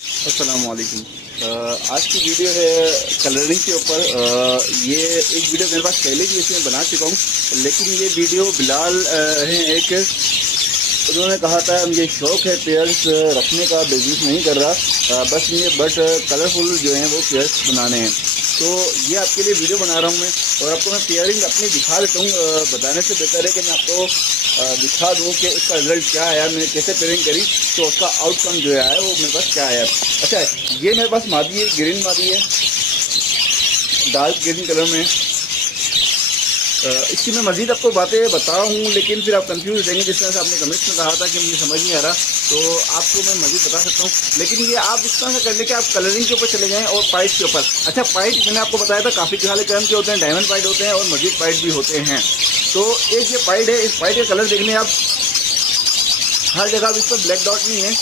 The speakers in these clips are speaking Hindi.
अस्सलाम वालेकुम। आज की वीडियो है कलरिंग के ऊपर। ये एक वीडियो मेरे पास पहले भी इसमें बना चुका हूँ, लेकिन ये वीडियो बिलाल हैं एक, उन्होंने कहा था ये शौक़ है पेयर्स रखने का, बिजनेस नहीं कर रहा बस ये, बट कलरफुल जो हैं वो पेयर्स बनाने हैं। तो ये आपके लिए वीडियो बना रहा हूँ मैं, और आपको मैं पेयरिंग अपनी दिखा देता हूँ। बताने से बेहतर है कि मैं आपको दिखा दूँ कि उसका रिज़ल्ट क्या आया, मैंने कैसे पेयरिंग करी तो उसका आउटकम जो है वो मेरे पास क्या आया। अच्छा, ये मेरे पास मादी है, ग्रीन मादी है, डार्क ग्रीन कलर में। इसकी मैं मज़ीद आपको बातें बता रहा हूँ, लेकिन फिर आप कंफ्यूज हो जाएंगे। जिस तरह से आपने कमेंट्स में कहा था कि मुझे समझ नहीं आ रहा, तो आपको मैं मज़ीद बता सकता हूँ। लेकिन ये आप इस तरह से कर ले कि आप कलरिंग के ऊपर चले जाएँ और पाइट के ऊपर। अच्छा, पाइट मैंने आपको बताया था काफ़ी सारे क्रम के होते हैं, डायमंड पाइट होते हैं और मजीद पाइट भी होते हैं। तो एक ये पाइट है, इस पाइट का कलर देख लें आप, हर जगह इस पर ब्लैक डॉट नहीं है,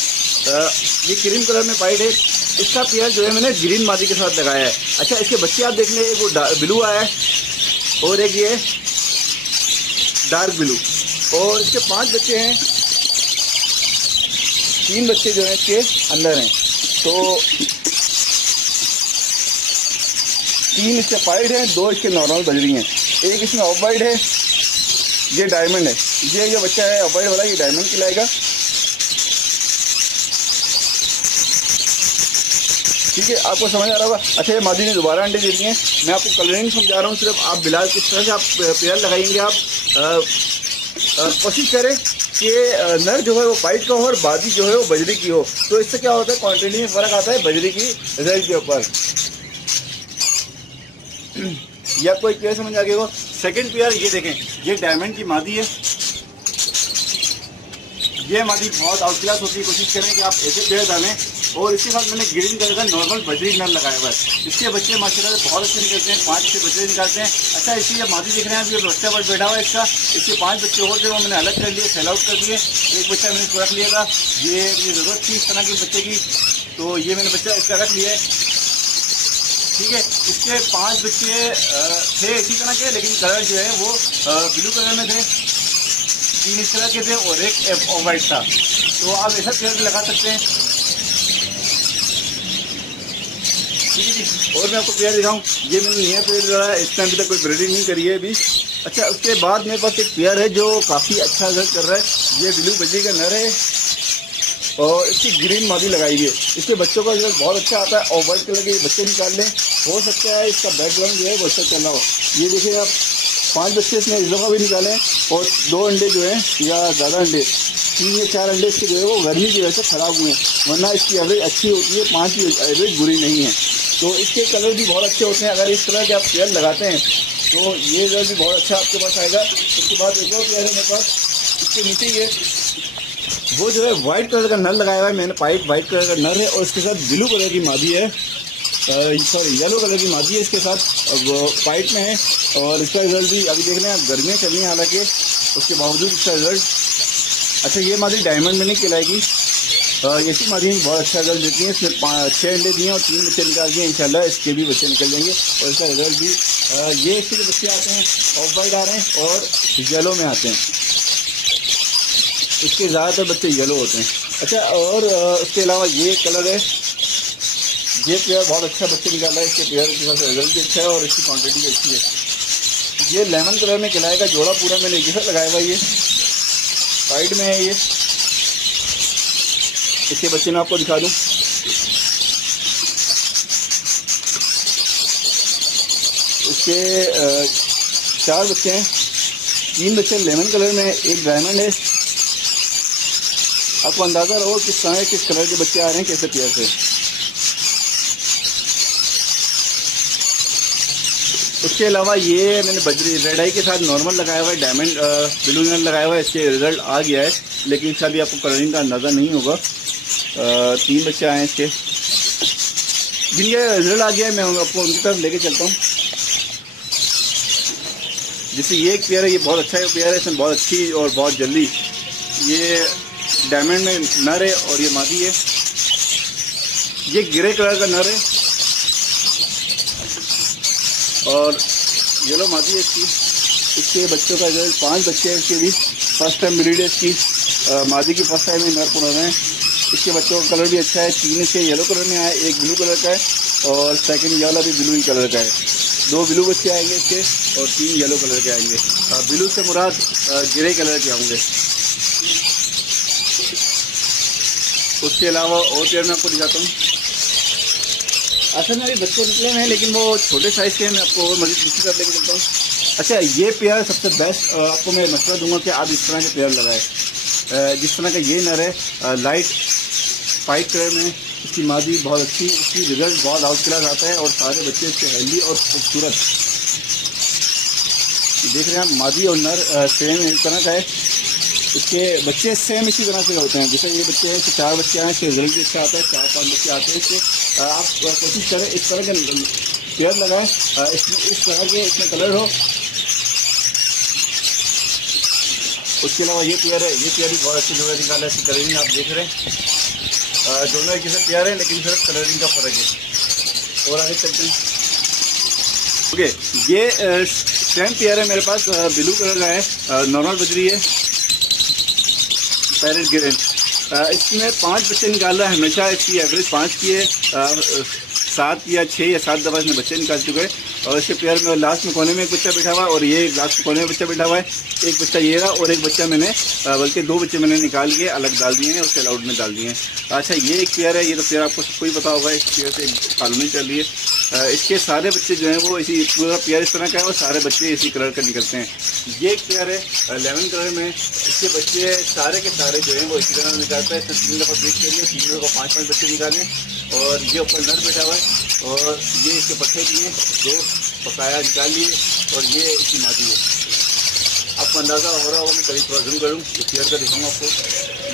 ये क्रीम कलर में पाइट है। इसका पेयर जो है मैंने ग्रीन मादी के साथ लगाया है। अच्छा, इसके बच्चे आप देख लें, एक वो ब्लू आया है और एक ये डार्क ब्लू, और इसके 5 बच्चे हैं, 3 बच्चे जो हैं इसके अंदर हैं। तो 3 इसके पाइट हैं, 2 इसके नॉर्मल बजरी हैं, एक इसमें ऑफ वाइट है, ये डायमंड है। ये जो बच्चा है ऑफ वाइट वाला, ये डायमंड खिलाएगा, ठीक है, आपको समझ आ रहा होगा। अच्छा, ये मादी ने दोबारा अंडे दे दिए हैं। मैं आपको कलरिंग समझा रहा हूँ सिर्फ, आप बिलाल किस तरह से आप पेयर लगाएंगे। आप कोशिश करें कि नर जो है वो पाइट का हो और बादी जो है वो बजरी की हो। तो इससे क्या होता है, क्वांटिटी में फ़र्क आता है बजरी की रिजल्ट के ऊपर। ये आपको एक पेयर समझ आ गया। सेकेंड पेयर ये देखें, ये डायमंड की मादी है। ये मादी बहुत आउट क्लास होती है, कोशिश करें कि आप ऐसे पेयर डालें। और इसके साथ मैंने ग्रीन कलर का नॉर्मल बजरी नर लगाया हुआ है। इसके बच्चे माशाल्लाह से बहुत अच्छे निकलते हैं, 5-6 बच्चे निकालते हैं। अच्छा, इसकी ये मादी देख रहे हैं, अभी ये बच्चा बट बैठा हुआ है इसका। इसके 5 बच्चे और थे, वो मैंने अलग कर लिए, सेल आउट कर दिए। एक बच्चा मैंने इसको रख लिया था, ये ज़रूरत थी इस तरह के बच्चे की, तो ये मैंने बच्चा इसका रख लिया है, ठीक है। इसके 5 बच्चे थे इसी तरह के, लेकिन कलर जो है वो ब्लू कलर में थे, 3 इस तरह के थे और एक ऑफ वाइट था। तो आप ऐसा पेयर लगा सकते हैं, ठीक है जी। और मैं आपको पेयर दिखाऊँ, ये मैंने नया पेयर लगाया है, इसमें अभी तक कोई ब्रीडिंग नहीं करी है अभी। अच्छा, उसके बाद मेरे पास एक पेयर है जो काफ़ी अच्छा रिजल्ट कर रहा है। ये ब्लू बजरी का नर है और इसकी ग्रीन मादी लगाई हुई है। इसके बच्चों का रिजल्ट बहुत अच्छा आता है, और वाइट कलर के बच्चे निकाल लें, हो सकता है इसका बैकग्राउंड जो है वो अच्छा चल रहा हो। ये देखिए आप, 5 बच्चे इसमें इस दफ़ा भी निकालें, और 2 अंडे जो हैं या ज़्यादा अंडे, 3 या 4 अंडे इसके जो है वो गर्मी की वजह से ख़राब हुए हैं, वरना इसकी एवरेज अच्छी होती है, 5 की एवरेज बुरी नहीं है। तो इसके कलर भी बहुत अच्छे होते हैं। अगर इस तरह के आप पेयर लगाते हैं तो ये रिजल्ट भी बहुत अच्छा आपके पास आएगा। उसके बाद एक और पेयर है मेरे पास, इसके नीचे ये वो जो है वाइट कलर का नर लगाया हुआ है मैंने, पाइप वाइट कलर का नर है, और इसके साथ ब्लू कलर की मादी है, सॉरी येलो कलर की मादी है इसके साथ, वो पाइप में है। और इसका रिजल्ट भी अभी देख रहे हैं आप, गर्मियाँ चल रही हैं हालांकि, उसके बावजूद इसका रिजल्ट अच्छा। ये मादी डायमंड में नहीं खिलाएगी, ऐसी मादी बहुत अच्छा रिजल्ट देती है। इसमें 6 अंडे दिए और 3 बच्चे निकाल दिए, इंशाल्लाह इसके भी बच्चे निकल जाएंगे और इसका रिजल्ट भी ये इसके जो बच्चे आते हैं ऑफ वाइट आ रहे हैं और येलो में आते हैं, इसके ज़्यादातर बच्चे येलो होते हैं। अच्छा, और उसके अलावा ये कलर है, ये पेयर बहुत अच्छा बच्चे निकाला है, इसके पेयर के साथ रिजल्ट भी अच्छा है और इसकी क्वांटिटी भी अच्छी है। ये लेमन कलर में खिलाएगा, जोड़ा पूरा मैंने एक साथ लगाया हुआ, ये साइड में है। ये इसके बच्चे मैं आपको दिखा दूं, इसके 4 बच्चे हैं, 3 बच्चे लेमन कलर में, एक डायमंड है। आपको अंदाज़ा रहो किस तरह किस कलर के बच्चे आ रहे हैं, कैसे पेयर से। उसके अलावा ये मैंने बजरी रेड आई के साथ नॉर्मल लगाया हुआ है, डायमंड ब्लू नर लगाया हुआ है, इसके रिजल्ट आ गया है, लेकिन इसका भी आपको कलरिंग का अंदाज़ा नहीं होगा। 3 बच्चे आए हैं इसके, जिनके रिजल्ट आ गया है मैं आपको उनकी तरफ लेके चलता हूँ। जैसे ये एक पेयर है, ये बहुत अच्छा पेयर है, इसमें बहुत अच्छी और बहुत जल्दी, ये डायमंड में नर है और ये मादी है। ये ग्रे कलर का नर है और येलो मादी है इसकी। इसके बच्चों का रिजल्ट 5 बच्चे हैं इसके भी, फर्स्ट टाइम ब्रीड है इसकी, मादी की फर्स्ट टाइम में नर पुरा रहे हैं। इसके बच्चों का कलर भी अच्छा है। 3 इसके येलो कलर में आया, 1 ब्लू कलर का है और सेकंड ये वाला भी ब्लू ही कलर का है। 2 ब्लू बच्चे आएंगे इसके और 3 येलो कलर के आएंगे। ब्लू से मुराद ग्रे कलर के होंगे। उसके अलावा और पेयर मैं आपको दिखाता हूँ। असल में अभी बच्चे निकले हैं लेकिन वो छोटे साइज़ के हैं, मैं आपको और मज़ीद दूसरी तरफ लेके चलता हूँ। अच्छा, ये पेयर सबसे बेस्ट आपको मैं मशवरा दूंगा कि आप इस तरह के पेयर लगाए। जिस तरह का ये नर है लाइट वाइट कलर में, इसकी मादी बहुत अच्छी, इसकी रिजल्ट बहुत आउट क्लास आता है और सारे बच्चे इसके हेल्दी और खूबसूरत। देख रहे हैं आप, मादी और नर सेम इस तरह का है। इसके बच्चे सेम इसी तरह से होते हैं। जैसे ये बच्चे हैं, 4 बच्चे हैं, इसके रिजल्ट भी अच्छा आता है। 4-5 बच्चे आते हैं इससे। आप कोशिश करें इस तरह के पेयर लगाएं, इसमें इस तरह के इसमें कलर हो। उसके अलावा ये पेयर है, ये पेयर भी बहुत अच्छी जोड़े निकाला है। इसकी कलरिंग आप देख रहे हैं, दोनों एक जैसे पेयर है लेकिन सिर्फ कलरिंग का फ़र्क है। और आगे चलते हैं। ओके, ये सेम पेयर है मेरे पास, ब्लू कलर का है, नॉर्मल बजरी है, पैरेट गिरेन। इसमें 5 बच्चे निकाल रहा है हमेशा। इसकी एवरेज 5 की है। 7 या 6 या 7 दफ़ा इसमें बच्चे निकाल चुके हैं। और इसके पेयर में लास्ट में कोने में एक बच्चा बैठा हुआ है और ये लास्ट कोने में बच्चा बैठा हुआ है। एक बच्चा ये रहा और एक बच्चा मैंने बल्कि 2 बच्चे मैंने निकाल के अलग डाल दिए हैं, उसके अलाउड में डाल दिए हैं। अच्छा, ये एक पेयर है, ये तो पेयर आपको सबको ही पता होगा। इस पेयर से कॉलोनी चल रही है। इसके सारे बच्चे जो हैं वो इसी पूरा पेयर इस तरह का है और सारे बच्चे इसी कलर का निकलते हैं। ये एक पेयर है लेमन कलर में, इसके बच्चे सारे के सारे जो हैं वो इसी तरह निकालता है। इसने 3 दफ़ा ब्रेक के लिए 3 दफ़ा 5-5 बच्चे निकाले और ये ऊपर नर बैठा हुआ है और ये इसके पट्टे दिए 2 पकाया निकाल लिए और ये इसकी मादी है। आपको अंदाज़ा हो रहा होगा, मैं करीब थोड़ा जूम करूँ इस पेयर का दिखाऊंगा आपको।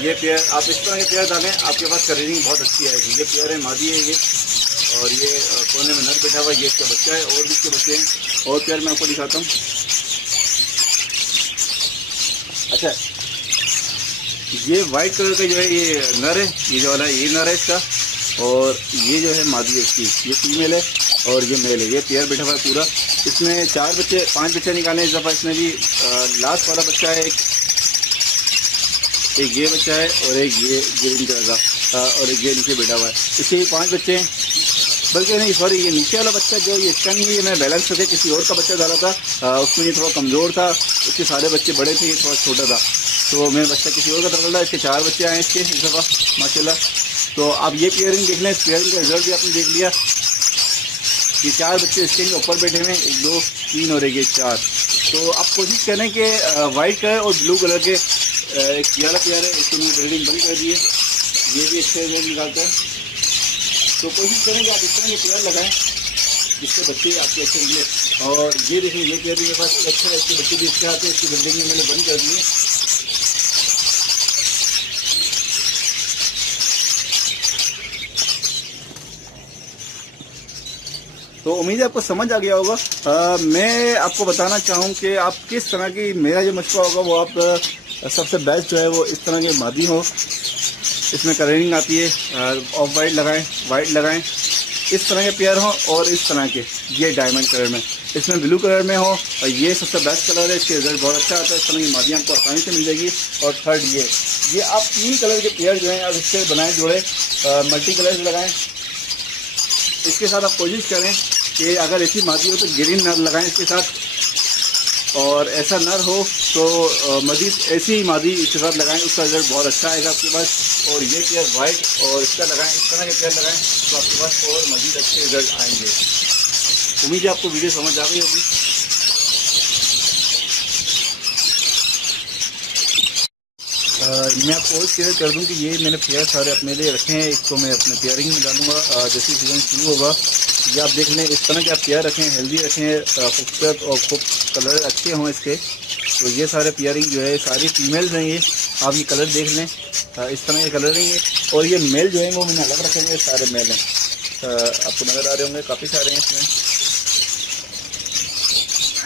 ये पेयर आप इस तरह के पेयर डालें, आपके पास कलरिंग बहुत अच्छी आएगी। ये पेयर है, मादी है ये, और ये कोने में नर बैठा हुआ है, ये इसका बच्चा है और भी इसके बच्चे हैं। और पेयर मैं आपको दिखाता हूँ। अच्छा, ये वाइट कलर का जो है ये नर है, ये जो वाला ये नर है इसका, और ये जो है मादी है इसकी, ये फीमेल है और ये मेल है। ये पेयर बैठा हुआ है पूरा। इसमें 5 बच्चे निकाले इस दफ़ा। इसमें भी लास्ट वाला बच्चा है, एक ये बच्चा है और एक ये ग्रीन कलर का और एक ये नीचे बैठा हुआ है। इसके 5 बच्चे हैं, बल्कि नहीं सॉरी, ये नीचे वाला बच्चा जो ये इसका नहीं है, ये मैं बैलेंस करके किसी और का बच्चा डाला था। उसमें ये थोड़ा कमज़ोर था, उसके सारे बच्चे बड़े थे, ये थोड़ा छोटा था, तो मैं बच्चा किसी और का डाला। इसके 4 बच्चे आए इसके इस दफ़ा माशाल्लाह। तो आप ये पेयरिंग देख लें, इस पेयरिंग का रिजल्ट भी आपने देख लिया। ये 4 बच्चे इसके ऊपर बैठे हुए हैं, 1 2 3 और एक 4। तो आप कोशिश करें कि वाइट कलर और ब्लू कलर के एक वाला पेयर है, इसको मैंने ब्रीडिंग बंद कर दी है। ये भी अच्छे रिजल्ट निकालता है। तो कोशिश करें कि आप इस तरह के पेयर लगाएं जिससे बच्चे आपके अच्छे निकले। और ये देखिए, ये पेयर भी मेरे पास अच्छा है, इसके बच्चे भी अच्छे आते हैं। इसकी बिल्डिंग में मैंने बंद कर दी है। तो उम्मीद है आपको समझ आ गया होगा। मैं आपको बताना चाहूँ कि आप किस तरह की, मेरा जो मशवरा होगा वो आप सबसे बेस्ट जो है वो इस तरह के मादी हो, इसमें कलरिंग आती है, ऑफ वाइट लगाएं, वाइट लगाएं, इस तरह के पेयर हो। और इस तरह के ये डायमंड कलर में, इसमें ब्लू कलर में हो, और ये सबसे बेस्ट कलर है। इसके रिजल्ट बहुत अच्छा आता है। इस तरह की मादी आपको आसानी से मिल जाएगी। और थर्ड ये आप 3 कलर के पेयर जो हैं आप इससे बनाएं, जोड़े, मल्टी कलर लगाएं। इसके साथ आप कोशिश करें कि अगर ऐसी मादी हो तो ग्रीन नर लगाएं इसके साथ, और ऐसा नर हो तो मजीद ऐसी ही मादी इसके साथ लगाएं, उसका रिजल्ट बहुत अच्छा आएगा आपके पास। और ये पेयर वाइट और इसका लगाएं, इस तरह के पेयर लगाएं तो आपके पास और मजीद अच्छे रिजल्ट आएंगे। उम्मीद है आपको वीडियो समझ आ गई होगी। मैं आपको और शेयर कर दूं कि ये मैंने पेयर सारे अपने लिए रखे हैं, इसको मैं अपने पेयरिंग में डालूंगा जैसे सीज़न शुरू होगा। ये आप देख लें, इस तरह के आप पेयर रखें, हेल्दी रखें, खूबसूरत और खूब कलर अच्छे हों इसके। तो ये सारे पेयरिंग जो है सारी फीमेल्स हैं। ये आप ये कलर देख लें, इस तरह के कलर रहेंगे। और ये मेल जो है वो मैंने अलग रखेंगे, सारे मेल हैं, आपको नज़र आ रहे होंगे, काफ़ी सारे हैं इसमें।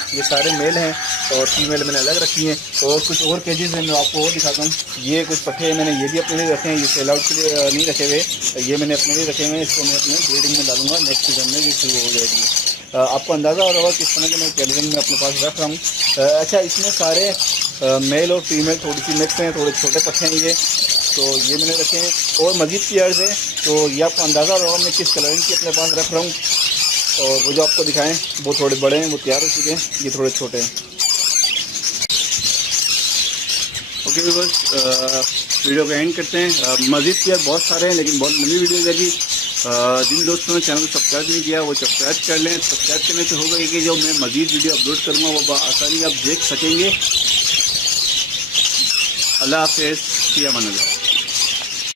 ये सारे मेल हैं और फीमेल मैंने अलग रखी हैं। और कुछ और केजेस हैं, मैं आपको और दिखाता हूँ। ये कुछ पट्टे मैंने ये भी अपने लिए रखे हैं, ये सेल आउट के लिए नहीं रखे हुए, ये मैंने अपने लिए रखे हुए हैं। इसको मैं अपने ब्रीडिंग में डालूंगा, नेक्स्ट सीजन में भी शुरू हो जाएगी। आपको अंदाज़ा हो रहा होगा किस तरह के मैं टेलरिंग में अपने पास रख रहा हूँ। अच्छा, इसमें सारे मेल और फीमेल थोड़ी सी मिक्स हैं, थोड़े छोटे पट्टे हैं ये। तो ये मैंने रखे हैं। और मज़ीद पेयर्स हैं, तो ये आपको अंदाज़ा होगा मैं किस कलरिंग की अपने पास रख रहा हूँ। और वो जो आपको दिखाएं वो थोड़े बड़े हैं, वो तैयार हो चुके हैं, ये थोड़े छोटे हैं। ओके व्यूअर्स, वीडियो को एंड करते हैं। मज़ीद पेयर बहुत सारे हैं लेकिन बहुत लंबी वीडियो जाएगी। जिन दोस्तों ने चैनल को सब्सक्राइब नहीं किया वो सब्सक्राइब कर लें। सब्सक्राइब करने से होगा कि जो मैं मज़ीद वीडियो अपलोड करूँगा वो आसानी आप देख सकेंगे। अल्लाह हाफ़िज़, फ़ी अमान अल्लाह।